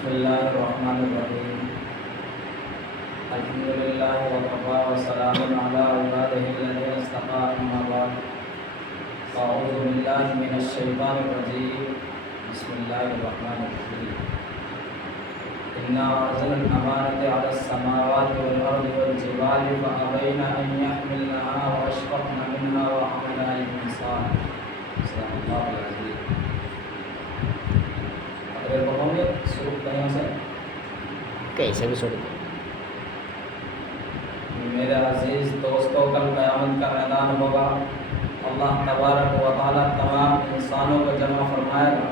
بسم الله الرحمن الرحيم. الحمد لله وكفى وسلام على عباده الذين اصطفى أما بعد. أعوذ بالله من الشيطان الرجيم. بسم الله الرحمن الرحيم. إنا عرضنا الأمانة على السماوات والأرض والجبال فأبين أن يحملنها وأشفقن منها وحملها الإنسان. صدق الله العظيم. اگر پڑھوں گے شروع کہیں سے کیسے بھی شروع میرے عزیز دوستوں، کل قیامت کا میدان ہوگا. اللہ تبارک و تعالیٰ تمام انسانوں کو جمع فرمائے گا.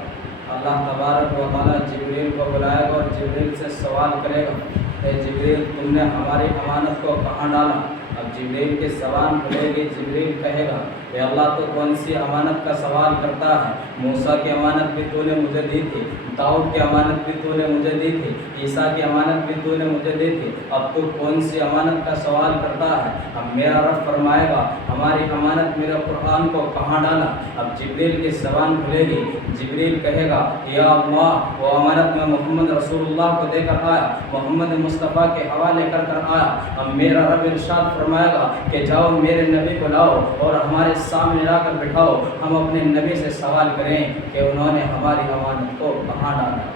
اللہ تبارک و تعالیٰ جبریل کو بلائے گا اور جبریل سے سوال کرے گا، اے جبریل تم نے ہماری امانت کو کہاں ڈالا؟ اب جبریل کی زبان کھلے گی، جبریل کہے گا کہ اللہ تو کون سی امانت کا سوال کرتا ہے؟ موسیٰ کی امانت بھی تو نے مجھے دی تھی، داؤد کی امانت بھی تو نے مجھے دی تھی، عیسیٰ کی امانت بھی تو نے مجھے دی تھی، اب تو کون سی امانت کا سوال کرتا ہے؟ اب میرا رب فرمائے گا ہماری امانت میرے قرآن کو کہاں ڈالا؟ اب جبریل کی زبان کھلے گی، جبریل کہے گا یا اللہ وہ امانت میں محمد رسول اللہ کو دے کر آیا، محمد مصطفیٰ کے حوالے کر آیا. اب میرا رب ارشاد فرمائے گا کہ جاؤ میرے نبی کو لاؤ اور ہمارے سامنے لا کر بٹھاؤ، ہم اپنے نبی سے سوال کریں کہ انہوں نے ہماری امانت کو کہاں ڈالا.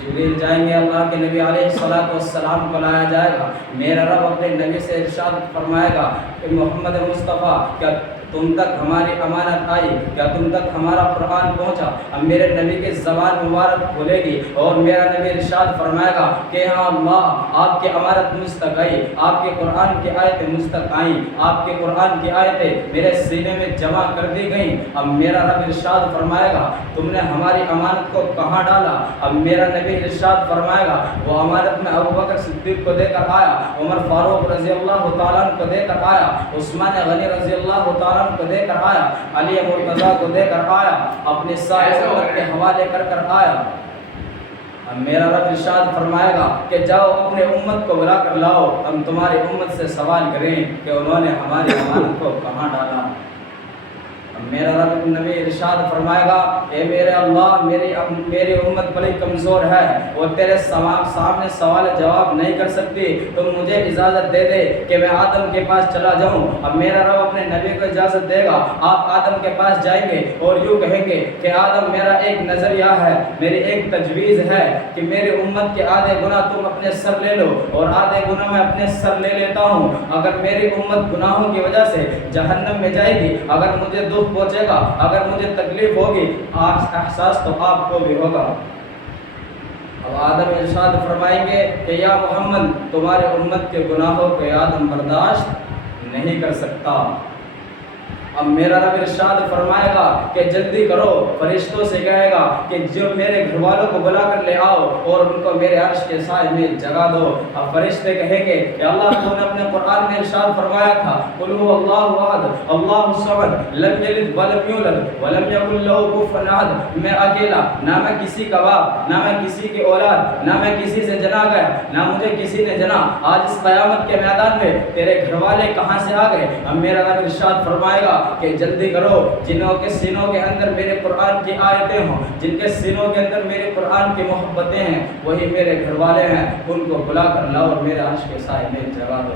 جبریل جائیں گے، اللہ کے نبی علیہ الصلوۃ والسلام کو لایا جائے گا. میرا رب اپنے نبی سے ارشاد فرمائے گا کہ محمد مصطفیٰ کیا تم تک ہماری امانت آئی؟ کیا تم تک ہمارا قرآن پہنچا؟ اب میرے نبی کی زبان مبارک کھلے گی اور میرا نبی ارشاد فرمائے گا کہ ہاں اللہ آپ کی امانت مجھ تک آئی، آپ کے قرآن کی آیتیں مجھ تک آئیں، آپ کے قرآن کی آیتیں میرے سینے میں جمع کر دی گئیں. اب میرا رب ارشاد فرمائے گا تم نے ہماری امانت کو کہاں ڈالا؟ اب میرا نبی ارشاد فرمائے گا وہ امانت میں ابو بکر صدیق کو دے کر آیا، عمر فاروق رضی اللہ تعالیٰ کو دے کر آیا، عثمان غنی رضی اللہ تعالیٰ کو دے کر آیا، علی مرتضیٰ کو دے کر آیا، اپنے سارے امت کے حوالے کر آیا. اب میرا رب ارشاد فرمائے گا کہ جاؤ اپنے امت کو بلا کر لاؤ، ہم تمہاری امت سے سوال کریں کہ انہوں نے ہماری امانت کو کہاں ڈالا. میرا رب نبی ارشاد فرمائے گا اے میرے اللہ میری امت بڑی کمزور ہے، وہ تیرے سامنے سوال جواب نہیں کر سکتی، تم مجھے اجازت دے دے کہ میں آدم کے پاس چلا جاؤں. اب میرا رب اپنے نبی کو اجازت دے گا، آپ آدم کے پاس جائیں گے اور یوں کہیں گے کہ آدم میرا ایک نظریہ ہے، میری ایک تجویز ہے کہ میری امت کے آدھے گناہ تم اپنے سر لے لو اور آدھے گناہ میں اپنے سر لے لیتا ہوں. اگر میری امت گناہوں کی وجہ سے جہنم میں جائے گی، اگر مجھے دکھ پہنچے گا، اگر مجھے تکلیف ہوگی، احساس تو آپ کو بھی ہوگا. اب آدم ارشاد فرمائیں گے کہ یا محمد تمہارے امت کے گناہوں کو آدم برداشت نہیں کر سکتا. اب میرا رب ارشاد فرمائے گا کہ جلدی کرو، فرشتوں سے کہے گا کہ جو میرے گھر والوں کو بلا کر لے آؤ اور ان کو میرے عرش کے سائے میں جگا دو. اب فرشتے کہیں گے کہ اللہ تو نے اپنے قرآن میں ارشاد فرمایا تھا قل هو اللہ احد اللہ الصمد لم یلد ولم یولد ولم یکن له کفوا احد. میں اکیلا، نہ میں کسی کا باپ، نہ میں کسی کی اولاد، نہ میں کسی سے جنا گیا، نہ مجھے کسی نے جنا. آج اس قیامت کے میدان میں تیرے گھر والے کہاں سے آ گئے؟ اب میرا رب ارشاد فرمائے گا کہ جلدی کرو، جنہوں کے سینوں کے اندر میرے قرآن کی آیتیں ہوں، جن کے سینوں کے اندر میرے قرآن کی محبتیں ہیں، وہی میرے گھر والے ہیں، ان کو بلا کر لاؤ اور میرے عرش کے سائے میں جگا دو.